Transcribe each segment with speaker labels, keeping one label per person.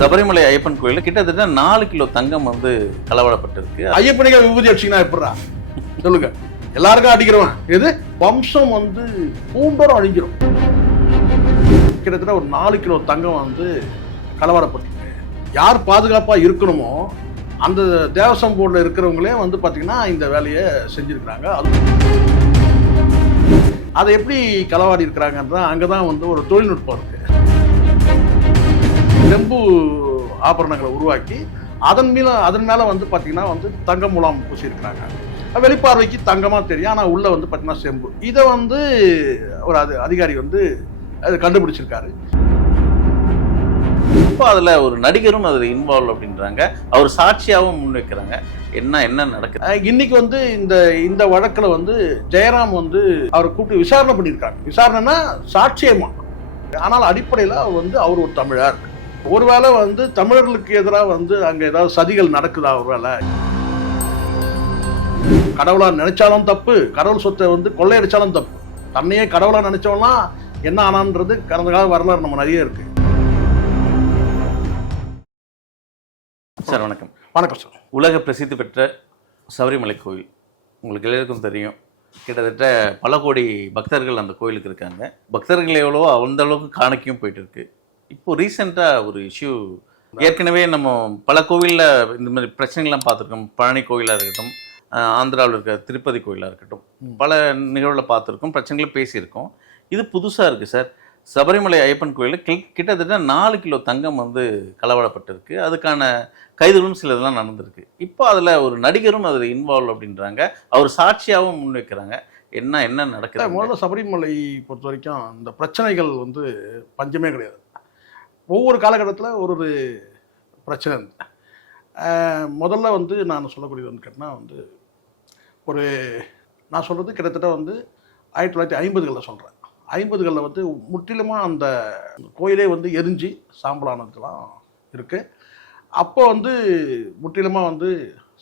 Speaker 1: சபரிமலை ஐயப்பன் கோயிலில் கிட்டத்தட்ட நாலு கிலோ தங்கம் வந்து களவாடப்பட்டிருக்கு.
Speaker 2: ஐயப்பனுக்கு விபூதி அடிச்சிங்கன்னா எப்படா சொல்லுங்க. எல்லாருக்கும் அடிக்கிறவன். எது? வம்சம் வந்து பூண்டோரம் அழிஞ்சிரும். கிட்டத்தட்ட ஒரு நாலு கிலோ தங்கம் வந்து கலவரப்பட்டிருக்கு யார் பாதுகாப்பா இருக்கணுமோ அந்த தேவசம் போர்டில் இருக்கிறவங்களே வந்து பார்த்தீங்கன்னா இந்த வேலையை செஞ்சிருக்கிறாங்க. அது அதை எப்படி களவாடி இருக்கிறாங்கன்றா அங்கே தான் வந்து ஒரு தொழில்நுட்பம் இருக்குது செம்பு ஆபரணங்களை உருவாக்கி அதன் அதன் மேல வந்து பார்த்தீங்கன்னா வந்து தங்க முலாம் பூசியிருக்கிறாங்க. வெளிப்பார்வைக்கு தங்கமாக தெரியும். ஆனால் உள்ள வந்து பார்த்தீங்கன்னா செம்பு. இதை வந்து ஒரு அது அதிகாரி வந்து அதை கண்டுபிடிச்சிருக்காரு.
Speaker 1: இப்போ அதில் ஒரு நடிகரும் அதில் இன்வால்வ் அப்படின்றாங்க. அவர் சாட்சியாகவும் முன்வைக்கிறாங்க. என்ன என்ன நடக்குது?
Speaker 2: இன்னைக்கு வந்து இந்த இந்த வழக்கில் வந்து ஜெயராம் வந்து அவரை கூப்பிட்டு விசாரணை பண்ணியிருக்காங்க விசாரணைனா சாட்சியமா. ஆனால் அடிப்படையில் அவர் வந்து அவர் ஒரு தமிழர். ஒருவேளை வந்து தமிழர்களுக்கு எதிராக வந்து அங்கே ஏதாவது சதிகள் நடக்குதா ஒருவேளை? கடவுளா நினைச்சாலும் தப்பு கடவுள் சொத்தை வந்து கொள்ளையடிச்சாலும் தப்பு. தன்னையே கடவுளா நினைச்சவன்லாம் என்ன ஆனான்றது கடந்த கால வரலாறு நம்ம நிறைய இருக்கு.
Speaker 1: சார் வணக்கம்.
Speaker 2: வணக்கம் சார்.
Speaker 1: உலக பிரசித்தி பெற்ற சபரிமலை கோயில். உங்களுக்கு எல்லாருக்கும் தெரியும். கிட்டத்தட்ட பல கோடி பக்தர்கள் அந்த கோயிலுக்கு இருக்காங்க. பக்தர்கள் எவ்வளோ அந்த அளவுக்கு காணிக்கையும் போயிட்டு இருக்கு. இப்போ ரீசெண்டாக ஒரு இஷ்யூ ஏற்கனவே நம்ம பல கோவிலில் இந்த மாதிரி பிரச்சனைகள்லாம் பார்த்துருக்கோம். பழனி கோயிலாக இருக்கட்டும் ஆந்திராவில் இருக்க திருப்பதி கோயிலாக இருக்கட்டும். பல நிகழ்வில் பார்த்துருக்கோம் பிரச்சனைகளை பேசியிருக்கோம். இது புதுசாக இருக்குது சார். சபரிமலை ஐயப்பன் கோயிலில் கிட்டத்தட்ட நாலு கிலோ தங்கம் வந்து களவாடப்பட்டிருக்கு. அதுக்கான கைதுகளும் சில இதெல்லாம் நடந்திருக்கு. இப்போ அதில் ஒரு நடிகரும் அதில் இன்வால்வ் அப்படின்றாங்க. அவர் சாட்சியாகவும் முன்வைக்கிறாங்க. என்ன என்ன நடக்குது
Speaker 2: முதல்ல சபரிமலை பொறுத்த வரைக்கும் இந்த பிரச்சனைகள் வந்து பஞ்சமே கிடையாது. ஒவ்வொரு காலகட்டத்தில் ஒரு ஒரு பிரச்சனை இருந்தது. முதல்ல வந்து நான் சொல்லக்கூடியது வந்து கேட்டால் வந்து ஒரு நான் சொல்கிறது கிட்டத்தட்ட வந்து ஆயிரத்தி தொள்ளாயிரத்தி ஐம்பதுகளில் சொல்கிறேன் ஐம்பதுகளில் வந்து முற்றிலுமாக அந்த கோயிலே வந்து எரிஞ்சு சாம்பலானதுலாம் இருக்குது அப்போ வந்து முற்றிலுமாக வந்து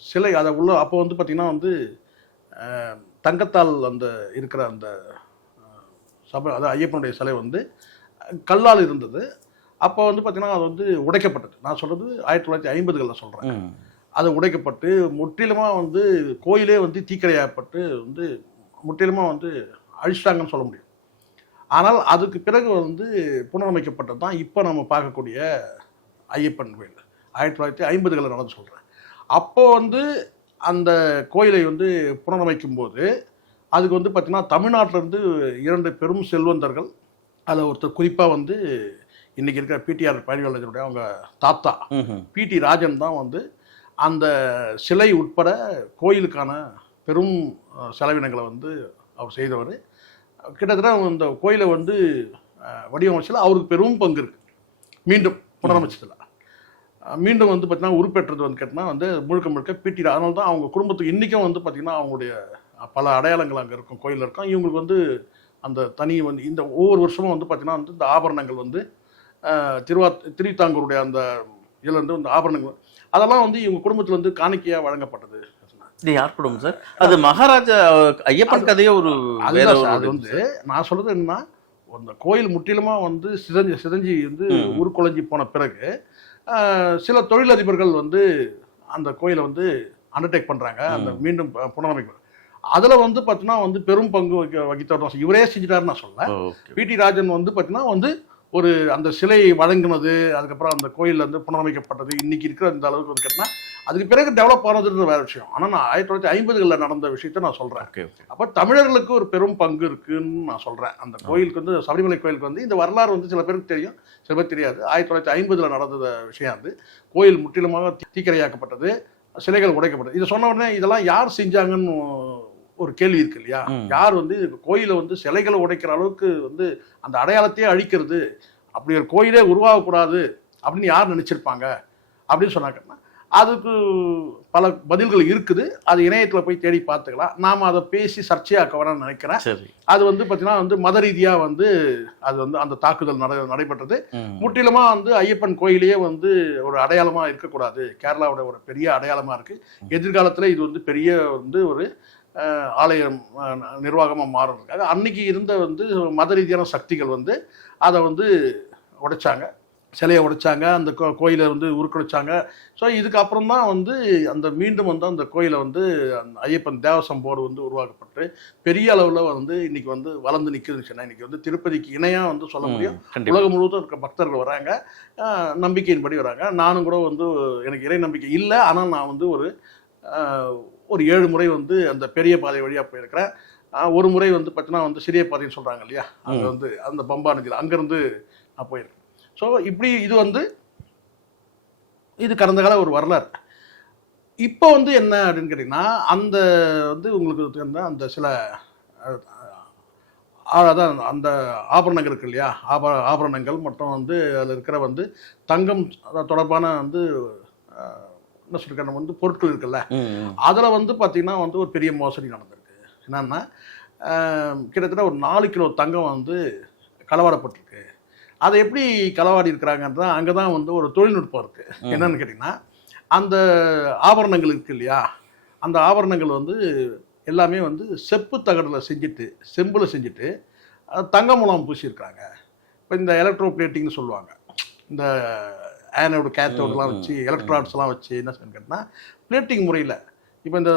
Speaker 2: சிலை அதை உள்ள அப்போ வந்து பார்த்திங்கன்னா வந்து தங்கத்தால் அந்த இருக்கிற அந்த சபை அதாவது ஐயப்பனுடைய சிலை வந்து கல்லால் இருந்தது. அப்போ வந்து பார்த்திங்கன்னா அது வந்து உடைக்கப்பட்டது. நான் சொல்கிறது ஆயிரத்தி தொள்ளாயிரத்தி ஐம்பதுகளில் சொல்கிறேன். அது உடைக்கப்பட்டு முற்றிலுமாக வந்து கோயிலே வந்து தீக்கிரையாப்பட்டு வந்து முற்றிலுமாக வந்து அழிச்சிட்டாங்கன்னு சொல்ல முடியும். ஆனால் அதுக்கு பிறகு வந்து புனரமைக்கப்பட்டது தான் இப்போ நம்ம பார்க்கக்கூடிய ஐயப்பன் கோயில். ஆயிரத்தி தொள்ளாயிரத்தி ஐம்பதுகளில் நடந்து சொல்கிறேன் அப்போ வந்து அந்த கோயிலை வந்து புனரமைக்கும் போது அதுக்கு வந்து பார்த்திங்கன்னா தமிழ்நாட்டிலேருந்து இரண்டு பெரும் செல்வந்தர்கள் அதில் ஒருத்தர் குறிப்பாக வந்து இன்றைக்கி இருக்கிற பிடிஆர் பழனிவேலனுடைய அவங்க தாத்தா. பிடி ராஜன் தான் வந்து அந்த சிலை உட்பட கோயிலுக்கான பெரும் செலவினங்களை வந்து அவர் செய்தவர். கிட்டத்தட்ட இந்த கோயிலை வந்து அஹ், வடிவமைச்சதில் அவருக்கு பெரும் பங்கு இருக்குது மீண்டும் புனரமைச்சதில் மீண்டும் வந்து பார்த்தீங்கன்னா உருப்பெற்றது வந்து கேட்டால் வந்து முழுக்க முழுக்க பிடி அதனால தான் அவங்க குடும்பத்துக்கு இன்றைக்கும் வந்து பார்த்திங்கன்னா அவங்களுடைய பல அடையாளங்கள் அங்கே இருக்கும். கோயிலில் இருக்கும். இவங்களுக்கு வந்து அந்த தனி வந்து இந்த ஒவ்வொரு வருஷமும் வந்து பார்த்திங்கன்னா வந்து இந்த ஆபரணங்கள் வந்து திருவா திருவிதாங்கூருடைய அந்த இதில் வந்து இந்த ஆபரணங்கள் அதெல்லாம் வந்து இவங்க குடும்பத்தில் வந்து காணிக்கையாக வழங்கப்பட்டது.
Speaker 1: யார் குடும்பம் சார்? அது மகாராஜா ஐயப்பன் கதையே ஒரு
Speaker 2: அது வந்து நான் சொல்றது என்னன்னா அந்த கோயில் முற்றிலுமா வந்து சிதஞ்சி சிதஞ்சி வந்து. உருக்குலைஞ்சி போன பிறகு சில தொழிலதிபர்கள் வந்து அந்த கோயிலை வந்து அண்டர்டேக் பண்றாங்க. அந்த மீண்டும் புனரமைப்பு. அதுல வந்து பார்த்தீங்கன்னா வந்து பெரும் பங்கு வகித்தவர் இவரே செஞ்சுட்டாருன்னு நான் சொல்ல பிடி ராஜன் வந்து பார்த்தீங்கன்னா வந்து ஒரு அந்த சிலை வழங்கினது அதுக்கப்புறம் அந்த கோயில் வந்து புனரமைக்கப்பட்டது இன்னைக்கு இருக்கிற இந்த அளவுக்கு வந்து கேட்டினா அதுக்கு பிறகு டெவலப் ஆனதுன்றது வேற விஷயம். ஆனால் நான் ஆயிரத்தி தொள்ளாயிரத்தி ஐம்பதுகளில் நடந்த விஷயத்த நான் சொல்கிறேன் அப்போ தமிழர்களுக்கு ஒரு பெரும் பங்கு இருக்குன்னு நான் சொல்கிறேன் அந்த கோயிலுக்கு வந்து சபரிமலை கோயிலுக்கு வந்து இந்த வரலாறு வந்து சில பேருக்கு தெரியும் சில பேருக்கு தெரியாது. ஆயிரத்தி தொள்ளாயிரத்தி ஐம்பதில் நடந்த விஷயம் வந்து கோயில் முற்றிலுமாக தீக்கிரையாக்கப்பட்டது சிலைகள் உடைக்கப்பட்டது. இதை சொன்ன உடனே இதெல்லாம் யார் செஞ்சாங்கன்னு ஒரு கேள்வி இருக்கு இல்லையா. யார் வந்து கோயிலை வந்து சிலைகளை உடைக்கிற அளவுக்கு வந்து அந்த அடையாளத்தையே அழிக்கிறது? அப்படி ஒரு கோயிலே உருவாகக்கூடாது அப்படின்னு யார் நினைச்சிருப்பாங்க? அப்படின்னு சொன்னாங்கன்னா அதுக்கு பல பதில்கள் இருக்குது. அது இணையத்தில் போய் தேடி பார்த்துக்கலாம். நாம் அதை பேசி சர்ச்சையாக்க வேணாம்னு நினைக்கிறேன்.
Speaker 1: சரி.
Speaker 2: அது வந்து பார்த்தீங்கன்னா வந்து மத ரீதியாக வந்து அது வந்து அந்த தாக்குதல் நட நடைபெற்றது. முற்றிலுமா வந்து ஐயப்பன் கோயிலையே வந்து ஒரு அடையாளமா இருக்கக்கூடாது. கேரளாவோட ஒரு பெரிய அடையாளமா இருக்கு. எதிர்காலத்துல இது வந்து பெரிய வந்து ஒரு ஆலயம் அஹ், நிர்வாகமா மாறுறதுக்காக அன்னைக்கு இருந்த வந்து மத ரீதியான சக்திகள் வந்து அதை வந்து உடைச்சாங்க. சிலையை உடைச்சாங்க. அந்த கோ கோயிலை வந்து உருக்குடைச்சாங்க ஸோ இதுக்கப்புறம் தான் வந்து அந்த மீண்டும் வந்து அந்த கோயிலை வந்து அந்த ஐயப்பன் தேவசம் போர்டு வந்து உருவாக்கப்பட்டு பெரிய அளவில் வந்து இன்னைக்கு வந்து வளர்ந்து நிற்குதுன்னு சொன்னால் இன்னைக்கு வந்து திருப்பதிக்கு இணையாக வந்து சொல்ல முடியும். உலகம் முழுவதும் இருக்க பக்தர்கள் வராங்க. நம்பிக்கையின்படி வராங்க. நானும் கூட வந்து எனக்கு இறை நம்பிக்கை இல்லை. ஆனால் நான் வந்து ஒரு ஒரு ஏழு முறை வந்து அந்த பெரிய பாதை வழியாக போயிருக்கிறேன். ஒரு முறை வந்து பார்த்தீங்கன்னா வந்து சிறிய பாதைன்னு சொல்கிறாங்க இல்லையா? அங்கே. வந்து அந்த பம்பா நதியில் அங்கேருந்து நான் போயிருக்கேன். ஸோ இப்படி இது வந்து இது கடந்த கால ஒரு வரலாறு. இப்போ வந்து என்ன அப்படின்னு கேட்டிங்கன்னா அந்த வந்து உங்களுக்கு அந்த சில அதான் அந்த ஆபரணங்கள் இருக்கு இல்லையா? ஆப ஆபரணங்கள் மற்றும் வந்து அதில் இருக்கிற வந்து தங்கம் தொடர்பான வந்து என்ன சொல்லிருக்காங்க வந்து பொருட்கள் இருக்குல்ல. அதில் வந்து பார்த்திங்கன்னா வந்து ஒரு பெரிய மோசடி நடந்திருக்கு. என்னன்னா கிட்டத்தட்ட ஒரு நாலு கிலோ தங்கம் வந்து களவாடப்பட்டிருக்கு. அதை எப்படி களவாடி இருக்கிறாங்கன்ற அங்கே தான் வந்து ஒரு தொழில்நுட்பம் இருக்குது. என்னன்னு கேட்டிங்கன்னா அந்த ஆபரணங்கள் இருக்கு இல்லையா அந்த ஆபரணங்கள் வந்து எல்லாமே வந்து செப்பு தகடில் செஞ்சுட்டு செம்பில் செஞ்சுட்டு தங்க முலாம் பூசியிருக்கிறாங்க. இப்போ இந்த எலக்ட்ரோ பிளேட்டிங்னு சொல்லுவாங்க. இந்த ஆனோட கேத்தோடலாம் வச்சு
Speaker 1: ம்,
Speaker 2: எலக்ட்ராட்ஸ்லாம் வச்சு என்ன கேட்டால் பிளேட்டிங் முறையில். இப்போ இந்த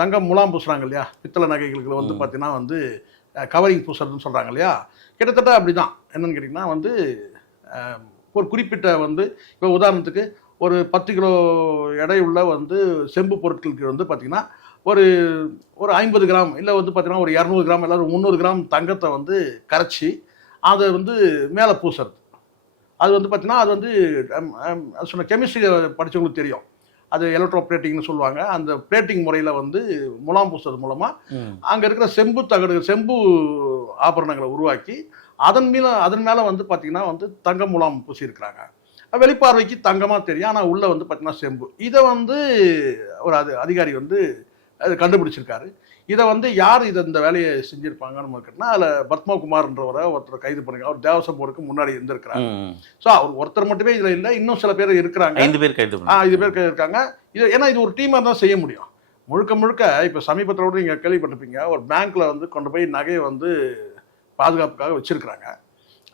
Speaker 2: தங்கம் முலாம் பூசுறாங்க இல்லையா? பித்தளை நகைகளுக்கு வந்து. பார்த்தீங்கன்னா வந்து கவரிங் பூசுறதுன்னு சொல்கிறாங்க இல்லையா? கிட்டத்தட்ட அப்படி தான் என்னன்னு கேட்டிங்கன்னா வந்து ஒரு குறிப்பிட்ட வந்து இப்போ உதாரணத்துக்கு ஒரு பத்து கிலோ எடை உள்ள வந்து செம்பு பொருட்களுக்கு வந்து பார்த்திங்கன்னா ஒரு ஒரு ஐம்பது கிராம் இல்லை வந்து பார்த்தீங்கன்னா ஒரு இரநூறு கிராம் இல்லை ஒரு முந்நூறு கிராம் தங்கத்தை வந்து கரைச்சி அதை வந்து மேலே பூசுறது. அது வந்து பார்த்தீங்கன்னா அது வந்து சொன்ன கெமிஸ்ட்ரி படித்தவங்களுக்கு தெரியும். அது எலக்ட்ரோ பிளேட்டிங்னு சொல்லுவாங்க. அந்த பிளேட்டிங் முறையில் வந்து முலாம் பூசுறது மூலமாக. அங்கே இருக்கிற செம்பு தகடு செம்பு ஆபரணங்களை உருவாக்கி அதன் மேலே அதன் மேலே வந்து பார்த்திங்கன்னா வந்து தங்க முலாம் பூசியிருக்கிறாங்க. வெளிப்பார்வைக்கு தங்கமாக தெரியும். ஆனால் உள்ளே வந்து பார்த்திங்கன்னா செம்பு. இதை வந்து ஒரு அது அதிகாரி வந்து அது கண்டுபிடிச்சிருக்காரு. இதை வந்து யார் இதை இந்த வேலையை செஞ்சுருப்பாங்கன்னு கேட்டால் அதில் பத்மகுமார்ன்றவரை ஒருத்தர் கைது பண்ணிருக்காங்க அவர் தேவசம் போருக்கு முன்னாடி இருந்திருக்கிறாங்க. ஸோ அவர் ஒருத்தர் மட்டுமே இதில் இல்லை இன்னும் சில பேர் இருக்கிறாங்க.
Speaker 1: ஐந்து பேர் கைது
Speaker 2: ஆ. இது பேர் இருக்காங்க. இது ஏன்னா இது ஒரு டீமாக தான் செய்ய முடியும். முழுக்க முழுக்க இப்போ சமீபத்தில் கூட நீங்கள் கேள்விப்பட்டிருப்பீங்க ஒரு பேங்க்கில் வந்து கொண்டு போய் நகையை வந்து பாதுகாப்புக்காக வச்சுருக்கிறாங்க.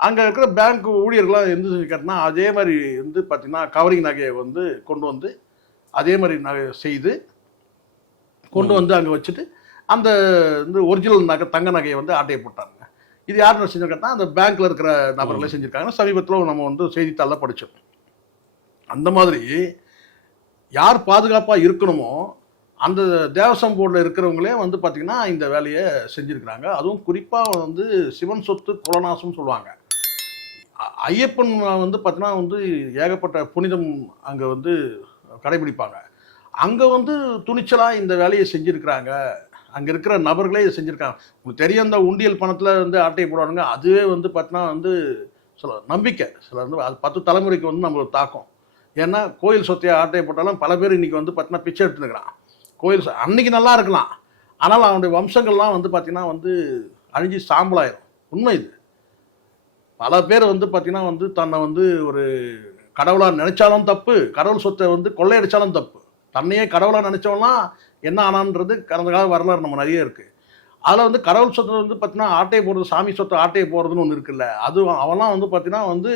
Speaker 2: அங்கே இருக்கிற பேங்க் ஊழியர்கள்லாம் எந்த கேட்டினா அதே மாதிரி வந்து பார்த்திங்கன்னா கவரிங் நகையை வந்து கொண்டு வந்து அதே மாதிரி நகை செய்து கொண்டு வந்து அங்கே வச்சுட்டு அந்த வந்து ஒரிஜினல் நகை தங்க நகையை வந்து ஆட்டையை போட்டாங்க. இது யார் செஞ்சிருக்காங்கன்னா அந்த பேங்க்கில் இருக்கிற நபர்களே செஞ்சுருக்காங்க. சமீபத்தில் நம்ம வந்து செய்தித்தாளில் படித்தோம் அந்த மாதிரி யார் பாதுகாப்பாக இருக்கணுமோ அந்த தேவசம் போர்டில் இருக்கிறவங்களே வந்து பார்த்திங்கன்னா இந்த வேலையை செஞ்சுருக்கிறாங்க. அதுவும் குறிப்பாக வந்து சிவன் சொத்து குலநாசம் சொல்லுவாங்க. ஐயப்பன் வந்து பார்த்தீங்கன்னா வந்து ஏகப்பட்ட புனிதம் அங்கே வந்து கடைபிடிப்பாங்க. அங்கே வந்து துணிச்சலாக இந்த வேலையை செஞ்சுருக்கிறாங்க. அங்கே இருக்கிற நபர்களே இதை செஞ்சுருக்காங்க. உங்களுக்கு தெரியும் அந்த உண்டியல் பணத்தில் வந்து ஆட்டையை போடுவானுங்க. அதுவே வந்து பார்த்தீங்கன்னா வந்து சில நம்பிக்கை. சில வந்து அது பத்து தலைமுறைக்கு வந்து நம்மளுக்கு தாக்கம். ஏன்னா கோயில் சொத்தையை ஆட்டையை போட்டாலும் பல பேர் இன்றைக்கி வந்து பார்த்தீங்கன்னா பிச்சை எடுத்துருக்கிறான் கோயில் சொ- அன்னைக்கு நல்லா இருக்கலாம். ஆனால் அவனுடைய வம்சங்கள்லாம் வந்து பார்த்தீங்கன்னா வந்து அழிஞ்சு சாம்பலாயிரும். உண்மை இது. பல பேர் வந்து பார்த்தீங்கன்னா வந்து தன்னை வந்து ஒரு கடவுளாக நினைச்சாலும் தப்பு கடவுள் சொத்தை வந்து கொள்ளையடிச்சாலும் தப்பு. தன்னையே கடவுளாக நினைச்சவன்லாம் என்ன ஆனான்றது கடந்த கால வரலாறு நம்ம நிறைய இருக்கு. அதில் வந்து கடவுள் சொத்தை வந்து பார்த்தீங்கன்னா ஆட்டையை போடுறது சாமி சொத்தை ஆட்டையை போடுறதுன்னு ஒன்று இருக்குல்ல. அது அவன்லாம் வந்து பார்த்தீங்கன்னா வந்து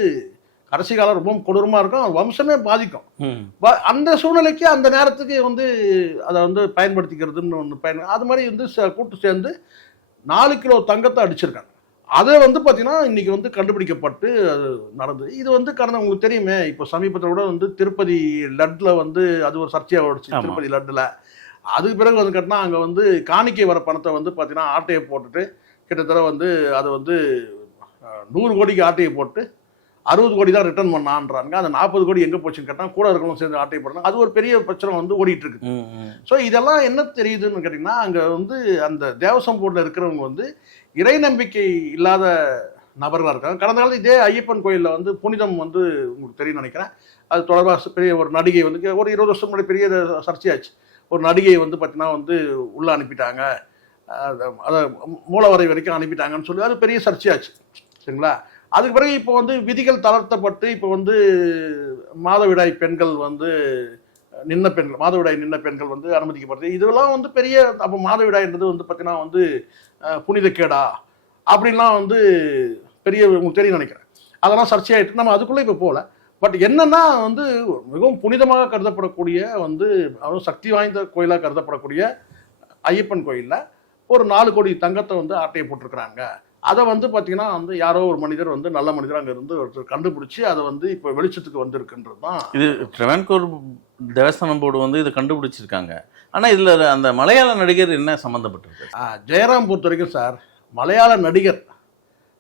Speaker 2: கடைசி காலம் ரொம்ப கொடூரமாக இருக்கும். வம்சமே பாதிக்கும். அந்த சூழ்நிலைக்கு அந்த நேரத்துக்கு வந்து அதை வந்து பயன்படுத்திக்கிறதுன்னு ஒன்று பயன் அது மாதிரி வந்து ச- கூட்டு சேர்ந்து நாலு கிலோ தங்கத்தை அடிச்சிருக்காங்க. அதை வந்து பார்த்தீங்கன்னா இன்னைக்கு வந்து கண்டுபிடிக்கப்பட்டு அது நடந்தது. இது வந்து கடந்த உங்களுக்கு தெரியுமே இப்போ சமீபத்தில் கூட வந்து திருப்பதி லட்டில் வந்து அது ஒரு சர்ச்சையாக ஓடிச்சு. திருப்பதி லட்டில் அதுக்கு பிறகு வந்து கேட்டினா அங்கே வந்து காணிக்கை வர பணத்தை வந்து பார்த்தீங்கன்னா ஆட்டையை போட்டுட்டு கிட்டத்தட்ட வந்து அதை வந்து நூறு கோடிக்கு ஆட்டையை போட்டு அறுபது கோடி தான் ரிட்டர்ன் பண்ணான்றாங்க அந்த நாற்பது கோடி எங்கே போச்சுன்னு கேட்டால் கூட இருக்கணும் சேர்ந்து ஆட்டை போடுறாங்க அது ஒரு பெரிய பிரச்சனை வந்து ஓடிட்டு இருக்கு. ஸோ இதெல்லாம் என்ன தெரியுதுன்னு கேட்டிங்கன்னா அங்கே வந்து அந்த தேவசம் போர்டில் இருக்கிறவங்க வந்து இறை நம்பிக்கை இல்லாத நபர்களாக இருக்காங்க. கடந்த காலத்தில் இதே ஐயப்பன் கோயிலில் வந்து புனிதம் வந்து உங்களுக்கு தெரியும் நினைக்கிறேன். அது தொடர்பாக பெரிய ஒரு நடிகை வந்து ஒரு இருபது வருஷம் முன்னாடி பெரிய சர்ச்சையாச்சு. ஒரு நடிகையை வந்து பார்த்தீங்கன்னா வந்து உள்ளே அனுப்பிட்டாங்க. அதை மூலவரை வரைக்கும் அனுப்பிட்டாங்கன்னு சொல்லி அது பெரிய சர்ச்சையாச்சு. சரிங்களா? அதுக்கு பிறகு இப்போ வந்து விதிகள் தளர்த்தப்பட்டு இப்போ வந்து மாதவிடாய் பெண்கள் வந்து நின்ன பெண்கள் மாதவிடாய் நின்ன பெண்கள் வந்து அனுமதிக்கப்படுது. இதெல்லாம் வந்து பெரிய அப்போ மாதவிடாய்ன்றது வந்து பார்த்தீங்கன்னா வந்து புனிதக்கேடா அப்படின்லாம் வந்து பெரிய உங்களுக்கு தெரியும் நினைக்கிறேன். அதெல்லாம் சர்ச்சையாயிட்டு நம்ம அதுக்குள்ளே இப்போ போகல. பட் என்னன்னா வந்து மிகவும் புனிதமாக கருதப்படக்கூடிய வந்து அதுவும் சக்தி வாய்ந்த கோயிலாக கருதப்படக்கூடிய ஐயப்பன் கோயிலில் ஒரு நாலு கோடி தங்கத்தை வந்து ஆட்டையை போட்டிருக்கிறாங்க. அதை வந்து பார்த்தீங்கன்னா வந்து யாரோ ஒரு மனிதர் வந்து நல்ல மனிதர் அங்கே இருந்து ஒருத்தர் கண்டுபிடிச்சி அதை வந்து இப்போ வெளிச்சத்துக்கு வந்திருக்குன்றது தான்
Speaker 1: இது ட்ரெவன்கோர் தேவஸ்தானம் போர்டு வந்து இதை கண்டுபிடிச்சிருக்காங்க. ஆனா இதுல அந்த மலையாள நடிகர் என்ன சம்மந்தப்பட்டிருக்கு
Speaker 2: ஜெயராம் பொறுத்த வரைக்கும் சார் மலையாள நடிகர்.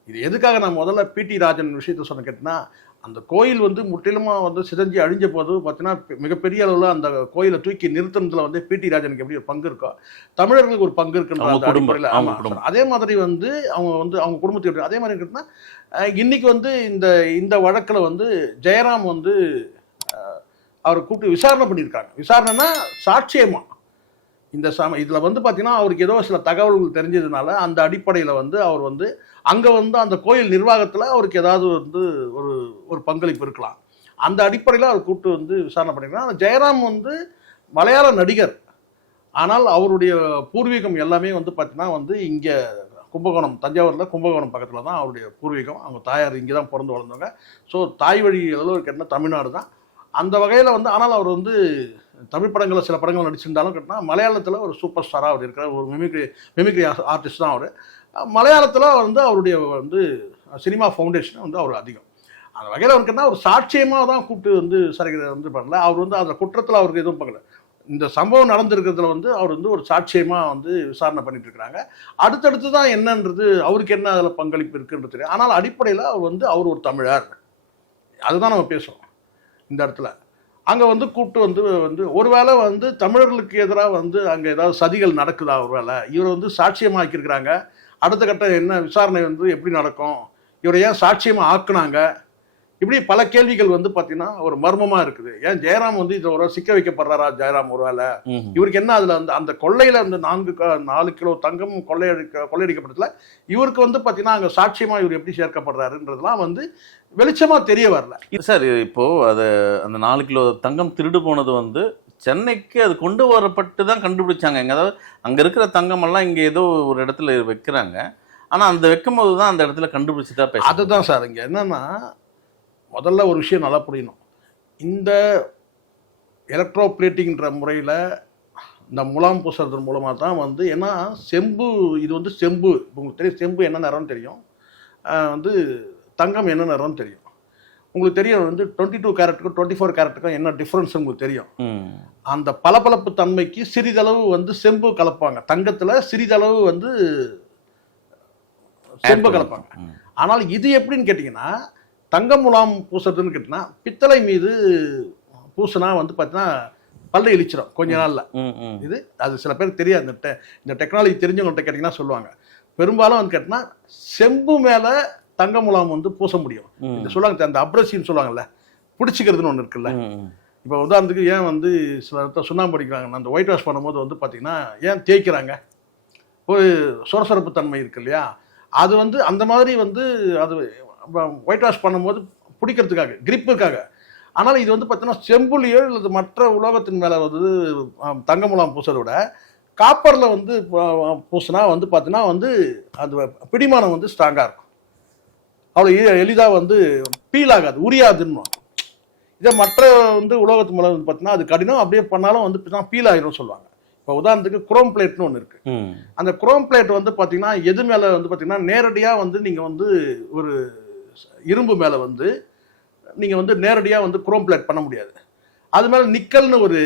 Speaker 2: இது எதுக்காக நான் முதல்ல பிடி ராஜன் விஷயத்த சொன்ன கேட்டினா அந்த கோயில் வந்து முற்றிலுமா வந்து சிதஞ்சி அழிஞ்ச போது பார்த்தீங்கன்னா மிகப்பெரிய அளவில் அந்த கோயிலை தூக்கி நிறுத்துறதுல வந்து பிடி ராஜனுக்கு எப்படி ஒரு பங்கு இருக்கோ தமிழர்களுக்கு ஒரு பங்கு இருக்குன்ற. அதே மாதிரி வந்து அவங்க வந்து அவங்க குடும்பத்துக்கு அதே மாதிரி கேட்டினா இன்னைக்கு வந்து இந்த இந்த வழக்கில் வந்து ஜெயராம் வந்து அவரை கூப்பிட்டு விசாரணை பண்ணியிருக்காங்க. விசாரணைனா சாட்சியமா? இந்த சம இதில் வந்து பார்த்தீங்கன்னா அவருக்கு ஏதோ சில தகவல்கள் தெரிஞ்சதுனால அந்த அடிப்படையில் வந்து அவர் வந்து அங்கே வந்து அந்த கோயில் நிர்வாகத்தில் அவருக்கு ஏதாவது வந்து ஒரு ஒரு பங்களிப்பு இருக்கலாம். அந்த அடிப்படையில் அவர் கூப்பிட்டு வந்து விசாரணை பண்ணியிருக்காங்க ஜெயராம் வந்து மலையாள நடிகர். ஆனால் அவருடைய பூர்வீகம் எல்லாமே வந்து பார்த்தீங்கன்னா வந்து இங்கே கும்பகோணம் தஞ்சாவூரில் கும்பகோணம் பக்கத்தில் தான் அவருடைய பூர்வீகம். அவங்க தாயார் இங்கே தான் பிறந்து வளர்ந்தவங்க. ஸோ தாய் வழி அளவு கேட்டால் தமிழ்நாடு தான் அந்த வகையில் வந்து ஆனால் அவர் வந்து தமிழ் படங்களில் சில படங்கள் நடிச்சிருந்தாலும் கேட்டால் மலையாளத்தில் ஒரு சூப்பர் ஸ்டாராக அவர் இருக்கிற ஒரு மிமிக்ரி மிமிக்ரி ஆர்டிஸ்ட் தான் அவர். மலையாளத்தில் வந்து அவருடைய வந்து சினிமா ஃபவுண்டேஷன் வந்து அவர் அதிகம். அந்த வகையில் அவருக்குன்னா ஒரு சாட்சியமாக தான் கூப்பிட்டு வந்து விசாரிக்கிற வந்து பண்ணல. அவர் வந்து அந்த குற்றத்தில் அவருக்கு எதுவும் பண்ணல. இந்த சம்பவம் நடந்திருக்கிறதுல வந்து அவர் வந்து ஒரு சாட்சியமாக வந்து விசாரணை பண்ணிட்டு இருக்கிறாங்க. அடுத்தடுத்து தான் என்னன்றது அவருக்கு என்ன அதில் பங்களிப்பு இருக்குன்றது தெரியும் ஆனால் அடிப்படையில் அவர் வந்து அவர் ஒரு தமிழர். அதுதான் நம்ம பேசுகிறோம் இந்த இடத்துல. அங்கே வந்து கூப்பிட்டு வந்து வந்து ஒருவேளை வந்து தமிழர்களுக்கு எதிராக வந்து அங்கே ஏதாவது சதிகள் நடக்குதா ஒருவேளை? இவர் வந்து சாட்சியமாக ஆக்கியிருக்கிறாங்க அடுத்த கட்டம் என்ன விசாரணை வந்து எப்படி நடக்கும்? இவரை ஏன் சாட்சியமாக ஆக்குனாங்க? இப்படி பல கேள்விகள் வந்து பார்த்தீங்கன்னா ஒரு மர்மமாக இருக்குது. ஏன் ஜெயராம் வந்து இதில் ஒரு சிக்க வைக்கப்படுறாரா ஜெயராம்
Speaker 1: ம்ஹும்.
Speaker 2: இவருக்கு என்ன அதில் அந்த அந்த கொள்ளையில் அந்த நான்கு நாலு கிலோ தங்கம் கொள்ளையடிக்க கொள்ளையடிக்கப்பட்டதுல இவருக்கு வந்து பார்த்தீங்கன்னா அங்கே சாட்சியமாக இவர் எப்படி சேர்க்கப்படுறாருன்றதுலாம் வந்து வெளிச்சமாக தெரிய வரல.
Speaker 1: இது சார் இப்போ அது அந்த நாலு கிலோ தங்கம் திருடு போனது வந்து சென்னைக்கு அது கொண்டு வரப்பட்டு தான் கண்டுபிடிச்சாங்க. எங்க அதாவது அங்க இருக்கிற தங்கம் எல்லாம் இங்க ஏதோ ஒரு இடத்துல வைக்கிறாங்க. ஆனா அந்த வைக்கும் போது தான் அந்த இடத்துல கண்டுபிடிச்சிட்டா பேச
Speaker 2: அதுதான் சார் இங்கே என்னன்னா முதல்ல ஒரு விஷயம் நல்லா புரியணும். இந்த எலக்ட்ரோபிளேட்டிங்ன்ற முறையில் இந்த முலாம் பூசுறதன் மூலமாக தான் வந்து ஏன்னா செம்பு இது வந்து செம்பு உங்களுக்கு தெரியும் செம்பு என்ன நிறம்னு தெரியும். வந்து தங்கம் என்ன நிறம்னு தெரியும். உங்களுக்கு தெரியும் வந்து டுவெண்ட்டி டூ கேரட்டுக்கும் டுவெண்ட்டி ஃபோர் கேரட்டுக்கும் என்ன டிஃப்ரென்ஸ் உங்களுக்கு தெரியும். அந்த பளபளப்பு தன்மைக்கு சிறிதளவு வந்து செம்பு கலப்பாங்க. தங்கத்தில் சிறிதளவு வந்து செம்பு கலப்பாங்க. ஆனால் இது எப்படின்னு கேட்டிங்கன்னா தங்க முலாம் பூசுறதுன்னு கேட்டிங்கன்னா பித்தளை மீது பூசினா வந்து பார்த்தீங்கன்னா பல்ல இழிச்சிடும் கொஞ்ச நாளில். இது அது சில பேருக்கு தெரியாது. இந்த டெ- இந்த டெக்னாலஜி தெரிஞ்சவங்கள்ட்ட கேட்டிங்கன்னா சொல்லுவாங்க. பெரும்பாலும் வந்து கேட்டிங்கன்னா செம்பு மேலே தங்க முலாம் வந்து பூச முடியும். இந்த சொல்லுவாங்க அந்த அப்ரஸின்னு சொல்லுவாங்கல்ல பிடிச்சிக்கிறதுன்னு ஒன்று இருக்குல்ல. இப்போ உதாரணத்துக்கு ஏன் வந்து சில இடத்துல சுண்ணாம்பு அடிக்கிறாங்கன்னா அந்த ஒயிட் வாஷ் பண்ணும்போது வந்து பார்த்தீங்கன்னா ஏன் தேய்க்கிறாங்க? ஒரு சொரசொரப்பு தன்மை இருக்கு இல்லையா? அது வந்து அந்த மாதிரி வந்து அது ஒயிட் வாஷ் பண்ணும்போது பிடிக்கிறதுக்காக கிரிப்புக்காக ஆனால் இது வந்து பார்த்தீங்கன்னா செம்புலியோ அல்லது மற்ற உலோகத்தின் மேலே வந்து தங்க முலாம் பூசுறதை விட காப்பரில் வந்து பூசினா வந்து பார்த்தீங்கன்னா வந்து அது பிடிமானம் வந்து ஸ்ட்ராங்காக இருக்கும். அவ்வளோ எளிதாக வந்து பீல் ஆகாது உரியாதுன்னு. இதே மற்ற வந்து உலோகத்து மேலே வந்து பார்த்தீங்கன்னா அது கடினம் அப்படியே பண்ணாலும் வந்து பீல் ஆயிரும் சொல்லுவாங்க. இப்போ உதாரணத்துக்கு குரோம் பிளேட்னு ஒன்று இருக்கு.
Speaker 1: ம்.
Speaker 2: அந்த குரோம் பிளேட் வந்து பார்த்தீங்கன்னா எது மேலே வந்து பார்த்தீங்கன்னா நேரடியாக வந்து நீங்கள் வந்து ஒரு இரும்பு மேலே வந்து நீங்கள் வந்து நேரடியாக வந்து குரோம் பிளேட் பண்ண முடியாது. அது மேலே நிக்கல்னு ஒரு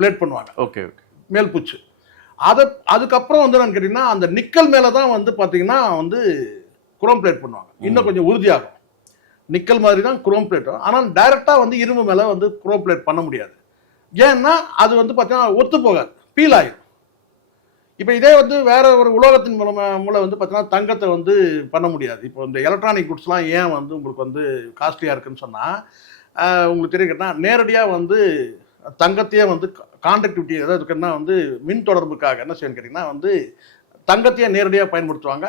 Speaker 2: பிளேட் பண்ணுவாங்க.
Speaker 1: Okay okay.
Speaker 2: மேல் பூச்சு. அதை அதுக்கப்புறம் வந்து நான் கேட்டிங்கன்னா அந்த நிக்கல் மேலே தான் வந்து பார்த்தீங்கன்னா வந்து குரோம் பிளேட் பண்ணுவாங்க. இன்னும் கொஞ்சம் உறுதியாகும். நிக்கல் மாதிரி தான் குரோம் பிளேட் ஆனால் டைரெக்டாக வந்து இரும்பு மேலே வந்து குரோம் பிளேட் பண்ண முடியாது. ஏன்னா அது வந்து பார்த்தீங்கன்னா ஒத்து போகாது. பீல் ஆயிடும் இப்போ இதே வந்து வேற ஒரு உலோகத்தின் மூலமா மூலம் வந்து பார்த்தீங்கன்னா தங்கத்தை வந்து பண்ண முடியாது. இப்போ இந்த எலக்ட்ரானிக் குட்ஸ்லாம் ஏன் வந்து உங்களுக்கு வந்து காஸ்ட்லியாக இருக்குன்னு சொன்னால் உங்களுக்கு தெரியும் கேட்டால் நேரடியாக வந்து தங்கத்தையே வந்து கான்டக்டிவிட்டி அதாவது இருக்குன்னா வந்து மின் தொடர்புக்காக என்ன செய்யணும்னு கேட்டிங்கன்னா வந்து தங்கத்தையே நேரடியாக பயன்படுத்துவாங்க.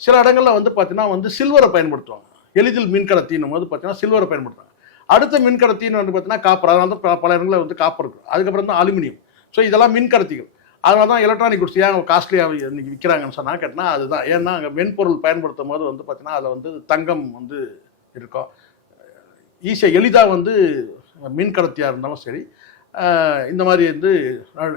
Speaker 2: சில இடங்களில் வந்து பார்த்தீங்கன்னா வந்து சில்வரை பயன்படுத்துவாங்க. எளிதில் மின்கடத்தின்னும் போது பார்த்தீங்கன்னா சில்வரை பயன்படுத்துவாங்க. அடுத்த மின்கடத்தின்னு வந்து பார்த்தீங்கன்னா காப்பர் அதனால தான் ப- பல இடங்களில் வந்து காப்பர் இருக்கும் அதுக்கப்புறம் தான் அலுமினியம் ஸோ இதெல்லாம் மின்கடத்திகள் அதனால தான் எலக்ட்ரானிக் குட்ஸ் ஏன் காஸ்ட்லியாக இன்னைக்கு விற்கிறாங்கன்னு சொன்னால் கேட்டால் அதுதான். ஏன்னா அங்கே மென்பொருள் பயன்படுத்தும் போது வந்து பார்த்தீங்கன்னா அதில் வந்து தங்கம் வந்து இருக்கும். ஈஸியாக எளிதாக வந்து மின் கடத்தியாக இருந்தாலும் சரி இந்த மாதிரி வந்து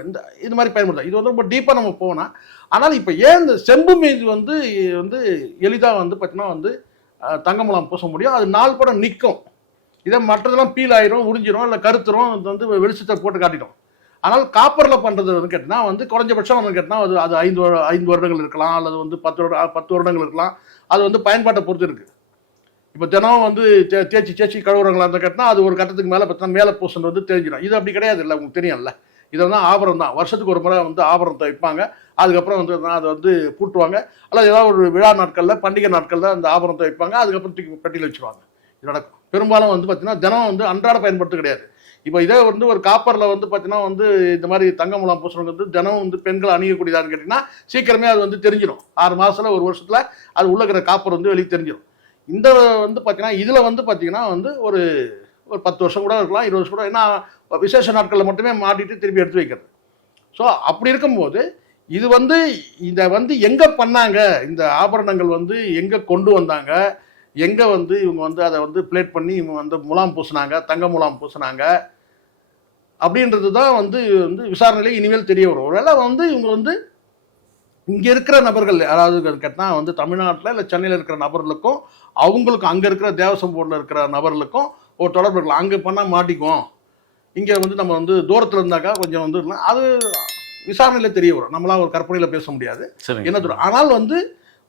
Speaker 2: இந்த இது மாதிரி பயன்படுத்தலாம். இது வந்து ரொம்ப டீப்பாக நம்ம போனால் ஆனால் இப்போ ஏன் இந்த செம்பு மீது வந்து வந்து எளிதாக வந்து பார்த்தீங்கன்னா வந்து அஹ், தங்க பூச முடியும்? அது நாள் கூட நிற்கும் இதை மற்றதெல்லாம் பீல் ஆயிரும் உறிஞ்சிரும் இல்லை கருத்துரும் வந்து வெளிச்சத்தை போட்டு காட்டிடும். ஆனால் காப்பரில் பண்ணுறது வந்து கேட்டினா வந்து குறைஞ்சபட்சம் வந்து கேட்டினா அது அது ஐந்து ஐந்து வருடங்கள் இருக்கலாம் அல்லது வந்து பத்து வருட பத்து வருடங்கள் இருக்கலாம். அது வந்து பயன்பாட்டை பொறுத்து இருக்குது இப்போ தினம் வந்து தே தேய்ச்சி தேய்ச்சி கழுவுறவங்களா இருந்தால் கேட்டினா அது ஒரு கட்டத்துக்கு மேலே பார்த்தா மேலே பூசணும் வந்து தெரிஞ்சிடும் இது அப்படி கிடையாது இல்லை உங்களுக்கு தெரியும்ல. இது வந்து ஆபரம் தான். வருஷத்துக்கு ஒரு முறை வந்து ஆபரணத்தை வைப்பாங்க அதுக்கப்புறம் வந்து அதை வந்து பூட்டுவாங்க. அல்லது ஏதாவது ஒரு விழா நாட்களில் பண்டிகை நாட்களில் அந்த ஆபரணத்தை வைப்பாங்க அதுக்கப்புறம் தூக்கி பட்டியல் வச்சுருவாங்க. இது நடக்கும். பெரும்பாலும் வந்து பார்த்தீங்கன்னா தினம் வந்து அன்றாட பயன்படுத்த கிடையாது. இப்போ இதே வந்து ஒரு காப்பரில் வந்து பார்த்தீங்கன்னா வந்து இந்த மாதிரி தங்க முலாம் பூசணங்க வந்து தினம் வந்து பெண்கள் அணியக்கூடியதான்னு கேட்டிங்கன்னா சீக்கிரமே அது வந்து தெரிஞ்சிடும் ஆறு மாதத்தில் ஒரு வருஷத்தில் அது உள்ள இருக்கிற காப்பர் வந்து வெளியே தெரிஞ்சிடும் இந்த வந்து பார்த்தீங்கன்னா இதில் வந்து பார்த்தீங்கன்னா வந்து ஒரு ஒரு பத்து வருஷம் கூட இருக்கலாம் இருபது வருஷம் கூட ஏன்னா விசேஷ நாட்களில் மட்டுமே மாட்டிட்டு திருப்பி எடுத்து வைக்கிறது. ஸோ அப்படி இருக்கும்போது இது வந்து இதை வந்து எங்கே பண்ணாங்க? இந்த ஆபரணங்கள் வந்து எங்கே கொண்டு வந்தாங்க? எங்கே வந்து இவங்க வந்து அதை வந்து பிளேட் பண்ணி இவங்க வந்து முலாம் பூசினாங்க தங்க முலாம் பூசினாங்க? அப்படின்றது தான் வந்து வந்து விசாரணையில இனிமேல் தெரிய வரும். ஒருவேளை வந்து இவங்க வந்து இங்கே இருக்கிற நபர்கள் யாராவது கேட்டால் வந்து தமிழ்நாட்டில் இல்லை சென்னையில் இருக்கிற நபர்களுக்கும் அவங்களுக்கும் அங்கே இருக்கிற தேவசம் போர்டில் இருக்கிற நபர்களுக்கும் ஒரு தொடர்பு இருக்கலாம். அங்கே பண்ணால் மாட்டிக்குவோம். இங்கே வந்து நம்ம வந்து தூரத்தில் இருந்தாக்கா கொஞ்சம் வந்து. அது விசாரணையில் தெரிய வரும். நம்மளாம் ஒரு கற்பனையில் பேச முடியாது. என்ன தூரம்? ஆனால் வந்து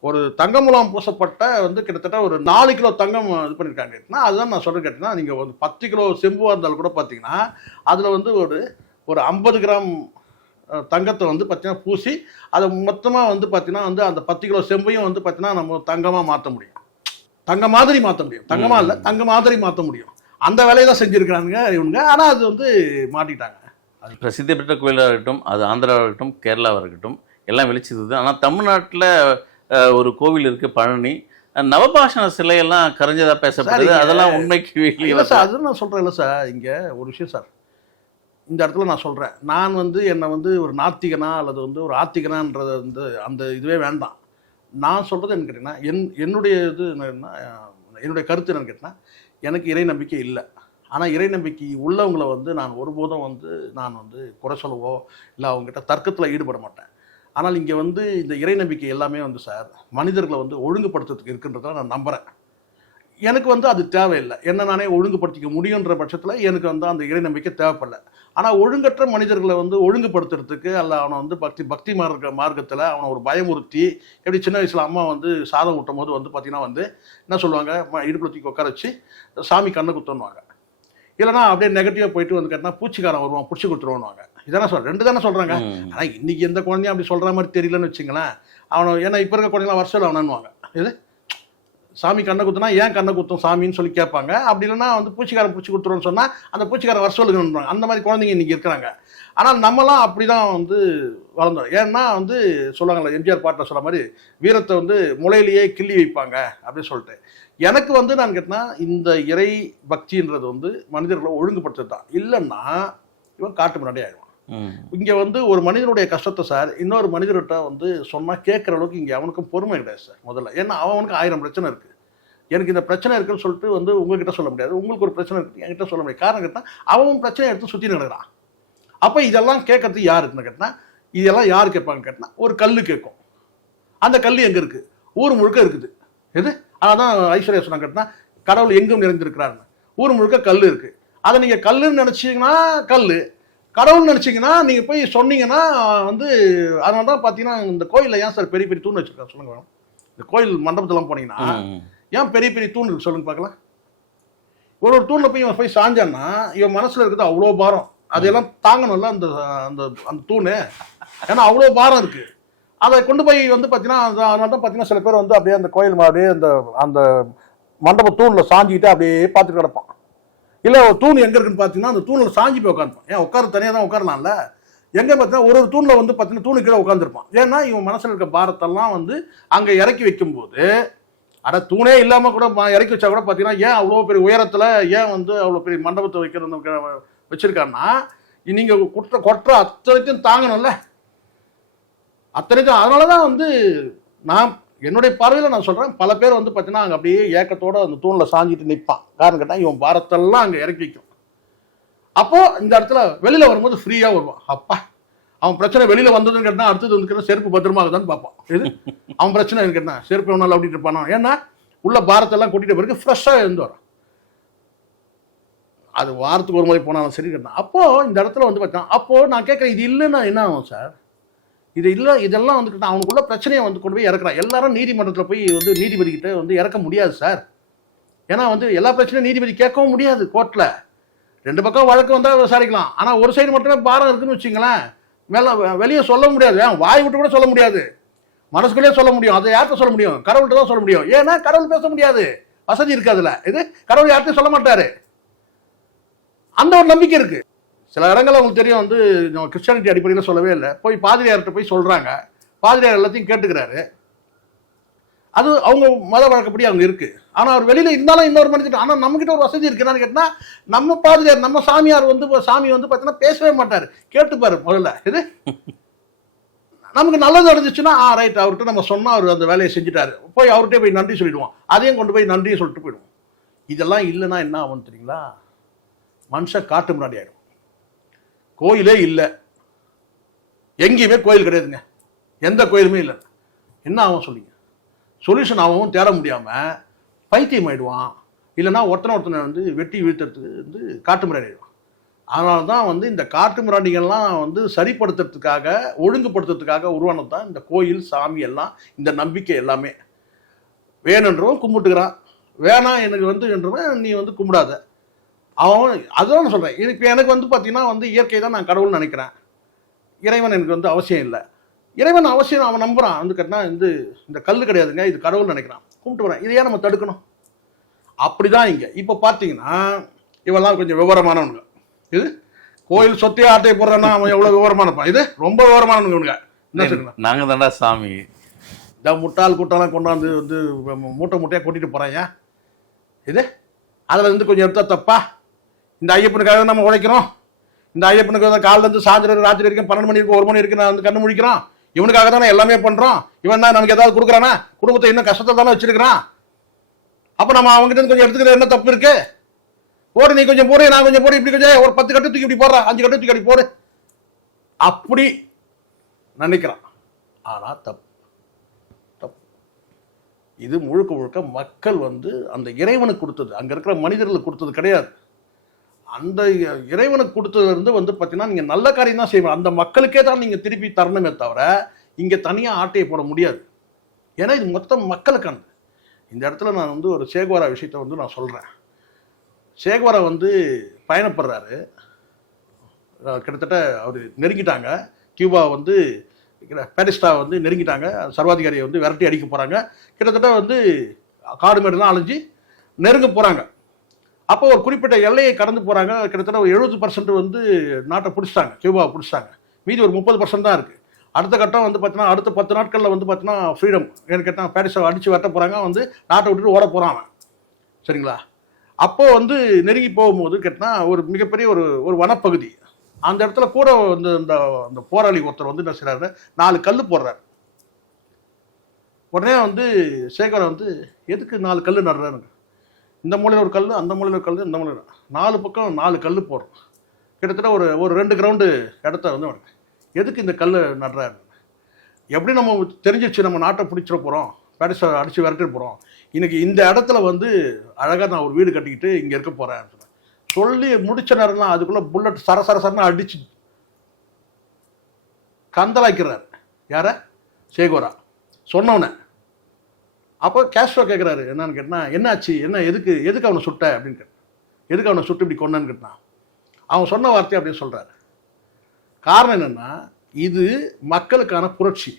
Speaker 2: ஒரு தங்க முலாம் பூசப்பட்ட வந்து கிட்டத்தட்ட ஒரு நாலு கிலோ தங்கம் இது பண்ணியிருக்காங்க கேட்டினா அதுதான் நான் சொல்கிறேன் கேட்டிங்கன்னா நீங்கள் ஒரு பத்து கிலோ செம்புவாக இருந்தாலும் கூட பார்த்தீங்கன்னா அதில் வந்து ஒரு ஒரு ஐம்பது கிராம் தங்கத்தை வந்து பார்த்தீங்கன்னா பூசி அதை மொத்தமாக வந்து பார்த்தீங்கன்னா வந்து அந்த பத்து கிலோ செம்பையும் வந்து பார்த்தீங்கன்னா நம்ம தங்கமாக மாற்ற முடியும். தங்க மாதிரி மாற்ற முடியும். தங்கமாக இல்லை தங்க மாதிரி மாற்ற முடியும். அந்த வேலையை தான் செஞ்சுருக்கிறாங்க இவங்க. ஆனால் அது வந்து மாட்டிட்டாங்க
Speaker 1: பிரசித்தி பெற்ற கோயிலாக இருக்கட்டும் அது ஆந்திராவாக இருக்கட்டும் கேரளாவாக இருக்கட்டும் எல்லாம் வெளிச்சது ஆனால் தமிழ்நாட்டில் ஒரு கோவில் இருக்கு பழனி. நவபாஷண சிலையெல்லாம் கரைஞ்சதா பேசப்படுது. அதெல்லாம் உண்மைக்கு
Speaker 2: இல்லை சார் அது நான் சொல்கிறேன் இல்லை சார். இங்கே ஒரு விஷயம் சார். இந்த இடத்துல நான் சொல்கிறேன் நான் வந்து என்னை வந்து ஒரு நாத்திகனா அல்லது வந்து ஒரு ஆத்திகனான்றது வந்து அந்த இதுவே வேண்டாம். நான் சொல்கிறது என்ன கேட்டிங்கன்னா என் என்னுடைய இது என்னன்னா என்னுடைய கருத்து என்னன்னு கேட்டிங்கன்னா எனக்கு இறை நம்பிக்கை இல்லை. ஆனால் இறை நம்பிக்கை உள்ளவங்களை வந்து நான் ஒருபோதும் வந்து நான் வந்து குறை சொல்லவோ இல்லை அவங்ககிட்ட தர்க்கத்தில் ஈடுபட மாட்டேன். ஆனால் இங்கே வந்து இந்த இறை நம்பிக்கை எல்லாமே வந்து சார் மனிதர்களை வந்து ஒழுங்குபடுத்துறதுக்கு இருக்குன்றதை நான் நம்புகிறேன் எனக்கு வந்து அது தேவையில்லை. என்ன நானே ஒழுங்குபடுத்திக்க முடியுன்ற பட்சத்தில் எனக்கு வந்து அந்த இறை நம்பிக்கை தேவைப்படலை. ஆனால் ஒழுங்கற்ற மனிதர்களை வந்து ஒழுங்குபடுத்துறதுக்கு அல்ல அவனை வந்து பக்தி பக்தி மார்க்க மார்க்கத்தில் அவனை ஒரு பயமுறுத்தி எப்படி சின்ன வயசில் அம்மா வந்து சாதம் ஊட்டும் போது வந்து பார்த்தீங்கன்னா வந்து என்ன சொல்லுவாங்க? ம- தூக்கி உட்கார வச்சு சாமி கண்ணை குத்தணுவாங்க இல்லைனா அப்படியே நெகட்டிவாக போயிட்டு வந்து கேட்டால் பூச்சிக்காரன் வருவான் பிடிச்சி கொடுத்துருவானுவாங்க இதானே சொல்கிறேன் ரெண்டு தானே சொல்கிறாங்க. ஆனால் இன்னைக்கு எந்த குழந்தையும் அப்படி சொல்கிற மாதிரி தெரியலன்னு வச்சுங்களேன் அவனை ஏன்னா இப்போ இருக்க குழந்தைங்களாம் வருஷம் அவனன்னுவாங்க. இது சாமி கண்ணை குத்துனா ஏன் கண்ணை குத்தும் சாமின்னு சொல்லி கேட்பாங்க. அப்படி இல்லைன்னா வந்து பூச்சிக்காரன் பூச்சி கொடுத்துருவோன்னு சொன்னால் அந்த பூச்சிக்காரன் வருஷம் அந்த மாதிரி குழந்தைங்க இன்னைக்கு இருக்கிறாங்க. ஆனால் நம்மலாம் அப்படி தான் வந்து வளர்ந்தோம். ஏன்னா வந்து சொல்லுவாங்கல்ல எம்ஜிஆர் பாட்டில் சொல்ல மாதிரி வீரத்தை வந்து முளையிலேயே கிள்ளி வைப்பாங்க அப்படின்னு சொல்லிட்டு. எனக்கு வந்து நான் கேட்டேன்னா இந்த இறை பக்தின்றது வந்து மனிதர்களை ஒழுங்குபடுத்துறது தான் இல்லைன்னா இவன் காட்டு முன்னாடி ஆயிடுவான். இங்கே வந்து ஒரு மனிதனுடைய கஷ்டத்தை சார் இன்னொரு மனிதர்கிட்ட வந்து சொன்னால் கேட்குற அளவுக்கு இங்கே அவனுக்கும் பொறுமை கிடையாது சார் முதல்ல. ஏன்னா அவனுக்கு ஆயிரம் பிரச்சனை இருக்குது எனக்கு இந்த பிரச்சனை இருக்குன்னு சொல்லிட்டு வந்து உங்ககிட்ட சொல்ல முடியாது. உங்களுக்கு ஒரு பிரச்சனை இருக்குது என்கிட்ட சொல்ல முடியாது. காரணம் கேட்டால் அவன் பிரச்சனை எடுத்து சுற்றி நடக்கிறான் அப்போ இதெல்லாம் கேட்கறது யாருக்குன்னு கேட்டால் இதெல்லாம் யார் கேட்பாங்க கேட்டால் ஒரு கல் கேட்கும். அந்த கல் எங்கே இருக்குது ஊர் முழுக்க இருக்குது. எது? அதான் ஐஸ்வர்யா சொன்னாங்க கேட்டால் கடவுள் எங்கும் நிறைந்திருக்கிறாருன்னு ஊர் முழுக்க கல் இருக்குது அதை நீங்கள் கல்லுன்னு நினச்சிங்கன்னா கல் கடவுள்னு நினச்சிங்கன்னா நீங்கள் போய் சொன்னீங்கன்னா வந்து அதனால தான் பார்த்தீங்கன்னா இந்த கோயிலில் ஏன் சார் பெரிய பெரிய தூண் வச்சுருக்காங்க சொல்லுங்க மேடம். இந்த கோயில் மண்டபத்தெல்லாம் போனீங்கன்னா. ஏன் பெரிய பெரிய தூண் இருக்கு சொல்லுங்க பார்க்கலாம். ஒரு ஒரு தூணில் போய் இவன் போய் சாஞ்சான்னா இவன் மனசில் இருக்கிறது அவ்வளோ பாரம். அதையெல்லாம் தாங்கணும்ல அந்த அந்த அந்த தூணு. ஏன்னா அவ்வளோ பாரம் இருக்கு. அதை கொண்டு போய் வந்து பார்த்தீங்கன்னா அது- அதனால தான் பார்த்தீங்கன்னா சில பேர் வந்து அப்படியே அந்த கோயில் அப்படியே அந்த அந்த மண்டப தூணில் சாஞ்சிக்கிட்டு அப்படியே பார்த்துட்டு கிடப்பான். இல்லை ஒரு தூண் எங்கே இருக்குன்னு பார்த்தீங்கன்னா அந்த தூணில் சாஞ்சி போய் உட்காந்துப்பான் ஏன் உட்கார தனியாக தான் உட்காரலாம்ல? எங்கே பார்த்தீங்கன்னா ஒரு ஒரு தூணில் வந்து பார்த்தீங்கன்னா தூணு கீழே உட்காந்துருப்பான் ஏன்னா இவன் மனசில் இருக்க பாரத்தெல்லாம் வந்து அங்கே இறக்கி வைக்கும்போது அட தூணே இல்லாமல் கூட இறக்கி வச்சா கூட பார்த்தீங்கன்னா ஏன் அவ்வளோ பெரிய உயரத்தில் ஏன் வந்து அவ்வளோ பெரிய மண்டபத்தை வைக்கிறது வச்சுருக்காருன்னா நீங்கள் குற்ற கொற்ற அத்தனைக்கும் தாங்கணும்ல. அத்தனைக்கும் அதனால தான் வந்து நான் என்னுடைய பார்வையில் நான் சொல்கிறேன் பல பேர் வந்து பார்த்தீங்கன்னா அங்கே அப்படியே ஏக்கத்தோட அந்த தூணில் சாஞ்சிட்டு நிற்பான் காரணம் கேட்டால் இவன் பாரத்தெல்லாம் அங்கே இறக்கி வைக்கும். அப்போ இந்த இடத்துல வெளியில் வரும்போது ஃப்ரீயாக வருவான். அப்பா அவன் பிரச்சனை வெளியில் வந்ததுன்னு கேட்டால் அடுத்தது வந்து செருப்பு பத்திரமா இருக்குதான்னு பார்ப்பான். இது அவன் பிரச்சனை எனக்கு என்ன செருப்பு எவனால அப்படின்ட்டு இருப்பானோ? ஏன்னா உள்ள பாரத்தெல்லாம் கொட்டிட்ட பிறகு ஃப்ரெஷ்ஷாக இருந்து வரான். அது வாரத்துக்கு ஒரு முறை போனாலும் சரி கேட்டான் அப்போ இந்த இடத்துல வந்து பார்த்தா அப்போ நான் கேட்குறேன் இது இல்லைன்னா என்ன ஆகும் சார் இது இல்லை இதெல்லாம் வந்துட்டு அவனுக்குள்ள பிரச்சனையை வந்து கொண்டு போய் இறக்குறான். எல்லாரும் நீதிமன்றத்தில் போய் வந்து நீதிபதி கிட்ட வந்து இறக்க முடியாது சார் ஏன்னா வந்து எல்லா பிரச்சனையும் நீதிபதி கேட்கவும் முடியாது கோர்ட்டில் ரெண்டு பக்கம் வழக்கு வந்தால் விசாரிக்கலாம். ஆனால் ஒரு சைடு மட்டுமே பாரம் இருக்குன்னு வச்சுங்களேன். மேலே வெளியே சொல்ல முடியாது. ஏன்? வாய் விட்டு கூட சொல்ல முடியாது. மனசுக்குள்ளே சொல்ல முடியும். அதை யார்கிட்ட சொல்ல முடியும்? கடவுள்கிட்ட தான் சொல்ல முடியும். ஏன்னா கடவுள் பேச முடியாது. வசதி இருக்கு இது கடவுள் யார்கிட்டையும் சொல்ல மாட்டார். அந்த ஒரு நம்பிக்கை இருக்குது சில இடங்கள்ல உங்களுக்கு தெரியும் வந்து கிறிஸ்டியானிட்டி அடிப்படையில் சொல்லவே இல்லை. போய் பாதிரியார்கிட்ட போய் சொல்கிறாங்க பாதிரியார் எல்லாத்தையும் கேட்டுக்கிறாரு. அது அவங்க மத வழக்கப்படி அவங்க இருக்குது ஆனால் அவர் வெளியில் இருந்தாலும் இன்னொரு மனிதன் ஆனால் நம்மக்கிட்ட ஒரு வசதி இருக்கு. என்னன்னு நம்ம பாதிரியார் நம்ம சாமியார் வந்து சாமி வந்து பார்த்தீங்கன்னா பேசவே மாட்டார். கேட்டுப்பார் முதல்ல. இது நமக்கு நல்லது நடந்துச்சுன்னா ஆ ரைட் அவர்கிட்ட நம்ம சொன்னால் அவர் அந்த வேலையை செஞ்சுட்டாரு. போய் அவர்கிட்டே போய் நன்றி சொல்லிடுவோம். அதையும் கொண்டு போய் நன்றியும் சொல்லிட்டு போயிடுவோம். இதெல்லாம் இல்லைன்னா என்ன ஆகும் தெரியுங்களா? மனுஷன் காட்டு முன்னாடி ஆகிடும் கோயிலே இல்லை. எங்கேயுமே கோயில் கிடையாதுங்க. எந்த கோயிலுமே இல்லை. என்ன ஆகும் சொல்லிங்க சொல்யூஷன் ஆகவும் தேட முடியாமல் பைத்தியம் ஆயிடுவான். இல்லைன்னா ஒருத்தனை ஒருத்தனை வந்து வெட்டி வீழ்த்துறதுக்கு வந்து காட்டு முன்னாடி ஆயிடுவான். அதனால தான் வந்து இந்த காட்டு மிராண்டிகள்லாம் வந்து சரிப்படுத்துறதுக்காக ஒழுங்குபடுத்துறதுக்காக உருவானது தான் இந்த கோயில் சாமி எல்லாம் இந்த நம்பிக்கை எல்லாமே. வேணுன்றவன் கும்பிட்டுக்கிறான். வேணாம் எனக்கு வந்து என்றவன் நீ வந்து கும்பிடாத. அவன் அதுதான் நான் சொல்கிறேன் இப்போ எனக்கு வந்து பார்த்தீங்கன்னா வந்து இயற்கை தான் நான் கடவுள்னு நினைக்கிறேன். இறைவன் எனக்கு வந்து அவசியம் இல்லை. இறைவன் அவசியம் அவன் நம்புறான். வந்து கேட்டால் வந்து இந்த கல் கிடையாதுங்க இது கடவுள் நினைக்கிறான். கும்பிட்டு வரேன். இதையே நம்ம தடுக்கணும்? அப்படிதான் இங்கே. இப்போ பார்த்தீங்கன்னா இவெல்லாம் கொஞ்சம் விவரமானவனுங்க. இது கோயில் சொத்தையே ஆட்டையை போடுறான்னா அவன் எவ்வளோ விவரமானப்பான் இது ரொம்ப விவரமானவங்க இவனுங்க. என்ன சொல்லுங்க
Speaker 1: நாங்க தான்டா சாமி.
Speaker 2: இந்த முட்டாள் கூட்டம்லாம் கொண்டாந்து வந்து மூட்டை மூட்டையாக கொட்டிட்டு போகிறாங்க இது அதில் இருந்து கொஞ்சம் எடுத்தா தப்பா? இந்த ஐயப்பனுக்காக நம்ம உழைக்கிறோம். இந்த ஐயப்பனுக்கு வந்து இருந்து சாயந்தரம் ராத்திரி வரைக்கும் பன்னெண்டு மணி வரைக்கும் ஒரு மணி வரைக்கும் நான் வந்து கண்ணு முழிக்கிறோம் இவனுக்காக தானே எல்லாமே பண்ணுறோம் இவன் தான் நமக்கு ஏதாவது கொடுக்குறானா? குடும்பத்தை இன்னும் கஷ்டத்தை தானே வச்சிருக்கிறான். அப்போ நம்ம அவங்ககிட்ட இருந்து கொஞ்சம் எடுத்துக்கிற என்ன தப்பு இருக்கு? போடு நீ கொஞ்சம் போடு நான் கொஞ்சம் போடு இப்படி கொஞ்சம் ஒரு பத்து கட்டு தூக்கி இப்படி போடுறேன் அஞ்சு கட்டு தூக்கி அப்படி போடு. அப்படி நினைக்கிறான். ஆனால் தப்பு. தப்பு. இது முழுக்க முழுக்க மக்கள் வந்து அந்த இறைவனுக்கு கொடுத்தது. அங்கே இருக்கிற மனிதர்களுக்கு கொடுத்தது கிடையாது. அந்த இறைவனுக்கு கொடுத்ததுலேருந்து வந்து பார்த்தீங்கன்னா நீங்கள் நல்ல காரியம் தான் செய்வீங்க. அந்த மக்களுக்கே தான் நீங்கள் திருப்பி தரணுமே தவிர இங்கே தனியாக ஆட்டையை போட முடியாது. ஏன்னா இது மொத்தம் மக்களுக்கானது. இந்த இடத்துல நான் வந்து ஒரு சேகுவாரா விஷயத்தை வந்து நான் சொல்கிறேன் சேகுவாரா வந்து பயணப்படுறாரு. கிட்டத்தட்ட அவர் நெருங்கிட்டாங்க. கியூபா வந்து பேரிஸ்டா வந்து நெருங்கிட்டாங்க. சர்வாதிகாரியை வந்து விரட்டி அடிக்க போகிறாங்க கிட்டத்தட்ட வந்து காடு மேடுலாம் அலைஞ்சு நெருங்க போகிறாங்க அப்போ ஒரு குறிப்பிட்ட எல்லையை கடந்து போகிறாங்க கிட்டத்தட்ட ஒரு எழுபது பர்சன்ட் வந்து நாட்டை பிடிச்சிட்டாங்க. கியூபாவை பிடிச்சிட்டாங்க. மீதி ஒரு முப்பது பர்சன்ட் தான் இருக்குது அடுத்த கட்டம் வந்து பார்த்தீங்கன்னா அடுத்த பத்து நாட்களில் வந்து பார்த்தீங்கன்னா ஃப்ரீடம் ஏன்னு கேட்டால் பாரிஸை அடித்து வரட்ட போகிறாங்க வந்து நாட்டை விட்டுட்டு ஓட போகிறான் சரிங்களா? அப்போது வந்து நெருங்கி போகும்போது கேட்டால் ஒரு மிகப்பெரிய ஒரு ஒரு வனப்பகுதி. அந்த இடத்துல கூட வந்து இந்த அந்த போராளி ஒருத்தர் வந்து என்ன செய்கிறாரு நாலு கல் போடுறாரு. உடனே வந்து சேகர் வந்து எதுக்கு நாலு கல் நடுறாருங்க? இந்த மூலையில் ஒரு கல் அந்த மூலையில் ஒரு கல் இந்த மூலையில் நாலு பக்கம் நாலு கல் போடுறோம் கிட்டத்தட்ட ஒரு ஒரு ரெண்டு கிரவுண்டு இடத்த வந்து எதுக்கு இந்த கல் நடுறாரு? எப்படி நம்ம தெரிஞ்சிச்சு நம்ம நாட்டை பிடிச்சிட போகிறோம் பேரிஸை அடித்து விரட்டிட்டு போகிறோம் இன்றைக்கி இந்த இடத்துல வந்து அழகாக நான் ஒரு வீடு கட்டிக்கிட்டு இங்கே இருக்க போகிறேன் சொல்லி முடிச்ச நேரம்லாம் அதுக்குள்ளே புல்லட் சர சர சரன்னு அடிச்சு கந்தலாக்கிறார் யார? சேகோரா. சொன்னவனே. அப்போ கேஸ்ட்ரோ கேட்குறாரு என்னன்னு கேட்டால் என்னாச்சு? என்ன எதுக்கு எதுக்கு அவனை சுட்ட? அப்படின்னு கேட்டான் எதுக்கு அவனை சுட்டு இப்படி கொண்டான்னு கேட்டான் அவன் சொன்ன வார்த்தை அப்படின்னு சொல்கிறாரு காரணம் என்னென்னா இது மக்களுக்கான புரட்சி.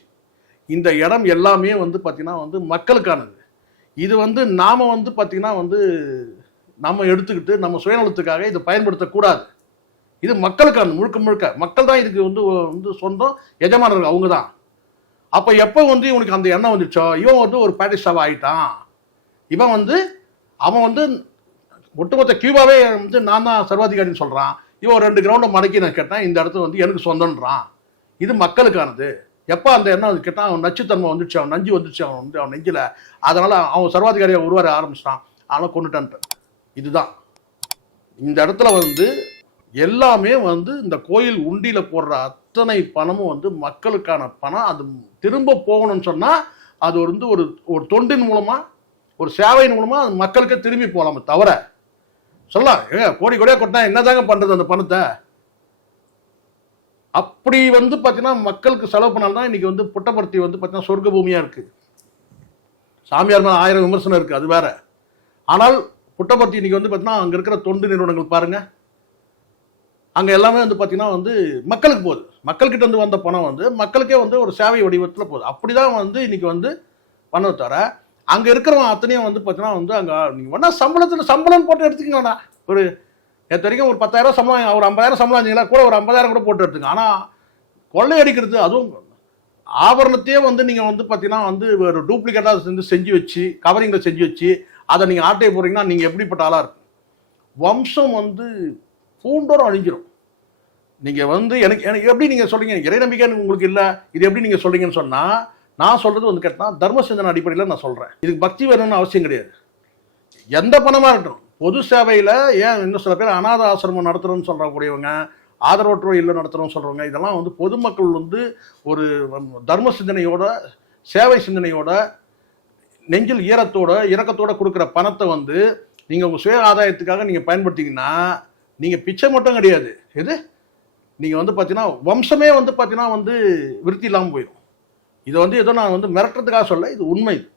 Speaker 2: இந்த இடம் எல்லாமே வந்து பார்த்திங்கன்னா வந்து மக்களுக்கானது. இது வந்து நாம் வந்து பார்த்திங்கன்னா வந்து நம்ம எடுத்துக்கிட்டு நம்ம சுயநலத்துக்காக இதை பயன்படுத்தக்கூடாது. இது மக்களுக்கான முழுக்க முழுக்க. மக்கள் தான் இதுக்கு வந்து வந்து சொந்தம் எஜமானர்கள் அவங்க தான் அப்போ எப்போ வந்து இவனுக்கு அந்த எண்ணம் வந்துச்சோ? இவன் வந்து ஒரு பேட்டிஸ்டாவாக ஆயிட்டான். இவன் வந்து அவன் வந்து ஒட்டுமொத்த கியூபாவே வந்து நான் தான் சர்வாதிகாரின்னு சொல்கிறான் இவன் ஒரு ரெண்டு கிரவுண்டை மடக்கி நான் கேட்டேன். இந்த இடத்துல வந்து எனக்கு சொந்தன்றான். இது மக்களுக்கானது. எப்போ அந்த எண்ணம் வந்து கேட்டால் அவன் நச்சுத்தன்மை வந்துச்சு அவன் நஞ்சு வந்துச்சு அவன் வந்து அவன் நெஞ்சில். அதனால் அவன் சர்வாதிகாரியாக உருவார ஆரம்பிச்சிட்டான். ஆனால் கொண்டுட்டான்ட்டு இதுதான். இந்த இடத்துல வந்து எல்லாமே வந்து இந்த கோயில் உண்டியில் போடுற அத்தனை பணமும் வந்து மக்களுக்கான பணம். அது திரும்ப போகணும்னு சொன்னால் அது வந்து ஒரு ஒரு தொண்டின் மூலமாக ஒரு சேவையின் மூலமாக அது மக்களுக்கே திரும்பி போகலாமே தவிர சொல்லலாம். ஏங்க கோடி கோடியாக கொட்டினா என்னதாங்க பண்ணுறது அந்த பணத்தை? அப்படி வந்து பார்த்தீங்கன்னா மக்களுக்கு செலவு பண்ணால்தான் இன்னைக்கு வந்து புட்டபர்த்தி வந்து பார்த்தீங்கன்னா சொர்க்க பூமியாக இருக்குது சாமியார் மேலே ஆயிரம் விமர்சனம் இருக்குது அது வேற. ஆனால் புட்டபர்த்தி இன்னைக்கு வந்து பார்த்தீங்கன்னா அங்கே இருக்கிற தொண்டு நிறுவனங்கள் பாருங்கள் அங்கே எல்லாமே வந்து பார்த்தீங்கன்னா வந்து மக்களுக்கு போகுது. மக்கள்கிட்ட வந்து வந்த பணம் வந்து மக்களுக்கே வந்து ஒரு சேவை வடிவத்தில் போகுது. அப்படி தான் வந்து இன்னைக்கு வந்து பண்ண தவிர அங்கே இருக்கிறவன் அத்தனையும் வந்து பார்த்தீங்கன்னா வந்து அங்கே நீங்கள் வேணா சம்பளத்தில் சம்பளம் போட்டு எடுத்துக்கங்கண்ணா ஒரு நேற்று வரைக்கும் ஒரு பத்தாயிரம் சம்பளம் ஒரு ஐம்பதாயிரம் சம்பளம் வந்தீங்கன்னா கூட ஒரு ஐம்பதாயிரம் கூட போட்டு எடுத்துங்க ஆனால் கொள்ளையடிக்கிறது அதுவும் ஆபரணத்தையே வந்து நீங்கள் வந்து பார்த்தீங்கன்னா வந்து ஒரு டூப்ளிகேட்டாக செஞ்சு செஞ்சு வச்சு கவரிங்கில் செஞ்சு வச்சு அதை நீங்கள் ஆட்டையை போடுறீங்கன்னா நீங்கள் எப்படிப்பட்ட ஆளாக இருக்கும் வம்சம் வந்து பூண்டோரம் அழிஞ்சிடும் நீங்கள் வந்து எனக்கு எனக்கு எப்படி நீங்கள் சொல்கிறீங்க இறை நம்பிக்கை உங்களுக்கு இல்லை. இது எப்படி நீங்கள் சொல்கிறீங்கன்னு சொன்னால் நான் சொல்கிறது வந்து கேட்டால் தர்ம சிந்தனை அடிப்படையில் நான் சொல்கிறேன் இதுக்கு பக்தி வேணும்னு அவசியம் கிடையாது. எந்த பணமாக இருக்கட்டும். பொது சேவையில் ஏன் இன்னும் சில பேர் அனாத ஆசிரமம் நடத்துகிறோன்னு சொல்கிறக்கூடியவங்க ஆதரவற்றோர் இல்லை நடத்துகிறோம்னு சொல்கிறவங்க இதெல்லாம் வந்து பொதுமக்கள் வந்து ஒரு தர்ம சிந்தனையோட சேவை சிந்தனையோட நெஞ்சில் ஈரத்தோட இறக்கத்தோட கொடுக்குற பணத்தை வந்து நீங்கள் உங்கள் சுய ஆதாயத்துக்காக நீங்கள் பயன்படுத்திங்கன்னா நீங்கள் பிச்சை மட்டும் கிடையாது. எது? நீங்கள் வந்து பார்த்தீங்கன்னா வம்சமே வந்து பார்த்தீங்கன்னா வந்து விருத்தி இல்லாமல் போயிடும். இதை வந்து ஏதோ நான் வந்து மிரட்டுறதுக்காக சொல்ல இது உண்மை இது.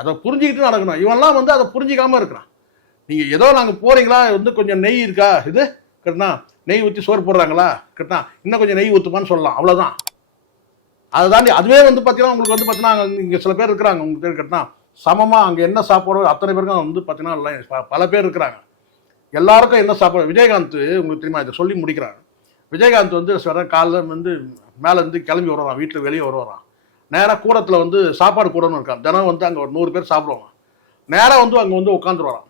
Speaker 2: அதை புரிஞ்சுக்கிட்டு நடக்கணும். இவன்லாம் வந்து அதை புரிஞ்சிக்காமல் இருக்கிறான். நீங்கள் ஏதோ நாங்கள் போகிறீங்களா வந்து கொஞ்சம் நெய் இருக்கா? இது? கரெக்டா நெய் ஊற்றி சோறு போடுறாங்களா? கரெக்டா இன்னும் கொஞ்சம் நெய் ஊற்றுமான்னு சொல்லலாம். அவ்வளோதான் அதை தாண்டி அதுவே வந்து பார்த்தீங்கன்னா உங்களுக்கு வந்து பார்த்தீங்கன்னா இங்கே சில பேர் இருக்கிறாங்க. உங்களுக்கு பேர் கட்டினா சமமாக அங்கே என்ன சாப்பிட்றது அத்தனை பேருக்கும் வந்து பார்த்தீங்கன்னா எல்லாம் பல பேர் இருக்கிறாங்க. எல்லாருக்கும் என்ன சாப்பாடு? விஜயகாந்த் உங்களுக்கு தெரியுமா இதை சொல்லி முடிக்கிறாங்க விஜயகாந்த் வந்து சொல்கிறேன் காலைல வந்து மேலேருந்து கிளம்பி வருவான் வீட்டில் வெளியே வருவான் நேராக கூடத்தில் வந்து சாப்பாடு கூடன்னு இருக்கான். தினம் வந்து அங்கே ஒரு நூறு பேர் சாப்பிடுவாங்க. நேராக வந்து அங்கே வந்து உட்காந்துருவாராம்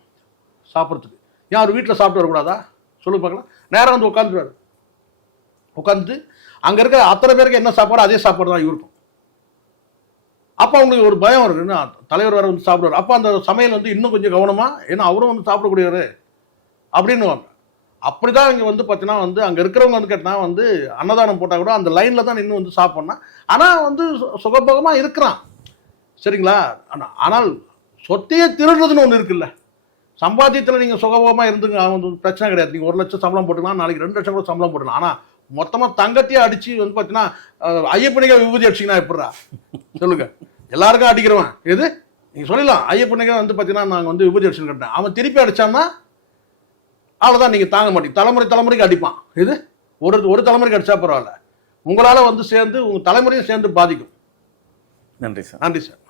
Speaker 2: சாப்பிட்றதுக்கு. ஏன் அவர் வீட்டில் சாப்பிட்டு வரக்கூடாதா? சொல்லு பார்க்கலாம். நேராக வந்து உட்காந்துருவாரு உட்காந்து அங்கே இருக்கிற அத்தனை பேருக்கு என்ன சாப்பாடு அதே சாப்பாடு தான் இருக்கும் அப்போ அவங்களுக்கு ஒரு பயம் இருக்குன்னா தலைவர் வேறு வந்து சாப்பிடுவார். அப்போ அந்த சமையல் வந்து இன்னும் கொஞ்சம் கவனமாக ஏன்னா அவரும் வந்து சாப்பிடக்கூடியவர் அப்படின்னுவாங்க. அப்படிதான் இங்கே வந்து பார்த்தீங்கன்னா வந்து அங்கே இருக்கிறவங்க வந்து கேட்டினா வந்து அன்னதானம் போட்டால் கூட அந்த லைனில் தான் நின்று வந்து சாப்பிட்னா ஆனால் வந்து சு- சுகபோகமாக இருக்கிறான். சரிங்களா? ஆனால் சொத்தையே திருடுறதுன்னு ஒன்று இருக்குல்ல. சம்பாத்தியத்தில் நீங்கள் சுகபோகமாக இருந்துங்க அவன் வந்து பிரச்சனை கிடையாது. நீங்கள் ஒரு லட்சம் சம்பளம் போட்டுக்கலாம் நாளைக்கு ரெண்டு லட்சம் கூட சம்பளம் போட்டுக்கலாம். ஆனால் மொத்தமாக தங்கத்தையே அடித்து வந்து பார்த்தீங்கன்னா அஹ், ஐயப்பனிக்கா விபூதி அடிச்சிங்கன்னா எப்படா சொல்லுங்கள் எல்லாருக்கும் அடிக்கிறவன். எது? நீங்கள் சொல்லலாம் ஐயப்பனுக்கே வந்து பார்த்தீங்கன்னா நாங்கள் வந்து விபூதி அடிச்சுன்னு கேட்டேன். அவன் திருப்பி அடித்தான்னா அவ்வளோதான் நீங்கள் தாங்க மாட்டீங்க. தலைமுறை தலைமுறைக்கு அடிப்பான். இது? ஒரு ஒரு தலைமுறைக்கு அடிச்சா பரவாயில்ல. உங்களால் வந்து சேர்ந்து உங்கள் தலைமுறையும் சேர்ந்து பாதிக்கும்.
Speaker 1: நன்றி சார்.
Speaker 2: நன்றி சார்.